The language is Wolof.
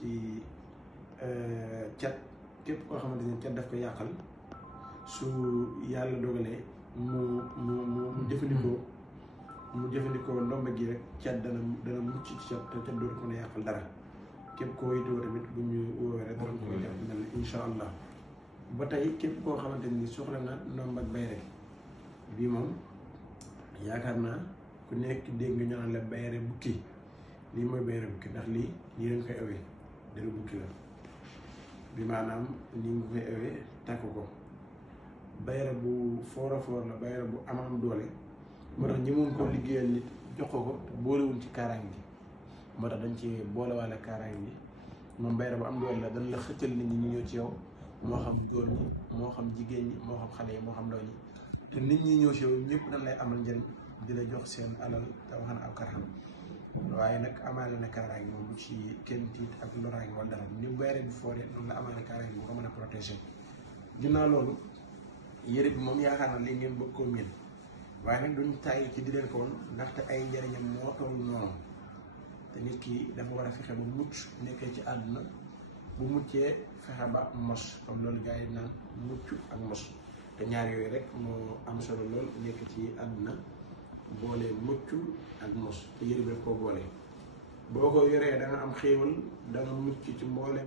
ci cat képp koo xamante ni cat daf ko yàqal su yàlla dogalee mu jëfandikoo ndomba gi rek cat dana mucc ci cat te cat dootu ko mën a yàqal dara képp koo yitoo tamit bu ñu woowee rek dara koy def mel incha allah. ba tey képp koo xamante ni soxla na ndomba ak bayre bii moom yaakaar naa ku nekk dégg nga ñu naan la bayre bukki lii mooy bayre bukki ndax lii lañ koy awee deru bukki la bi maanaam nii nga koy awee takk ko bayre bu foor a foor la bayre bu am doole moo tax ñi mun koo liggéeyal nit jox ko te boolewuñ ci kaaraange gi moo tax dañ ci boolewaale kaaraange gi moom bayre bu am doole la dañ la xëccal nit ñi ñu ñëw ci yow moo xam góor ñi moo xam jigéen ñi moo xam xale yi moo xam ndaw ñi te nit ñi ñëw ci yow ñëpp dañ lay amal njëriñ di la jox seen alal te wax na aw karxam waaye nag amaale na kaaraange moom bu ci kenn tiit ak loraange wala dara ni bayre bi fooree noonu la amaale kaaraange bu ko mën a protéger. ginnaaw loolu yëre bi moom yaakaar naa li ngeen bëgg koo miin waaye nag duñ tàyyi ci di leen ko woon ndaxte ay njëriñam moo toll noonu te nit ki dafa war a fexe ba mucc nekkee ci àdduna bu muccee fexe ba mos comme loolu gars yi naan mucc ak mos te ñaar yooyu rek moo am solo lool nekk ci àdduna boole mucc ak mos te yëre bi koo boole boo ko yoree da nga am xéewal da nga mucc ci mboole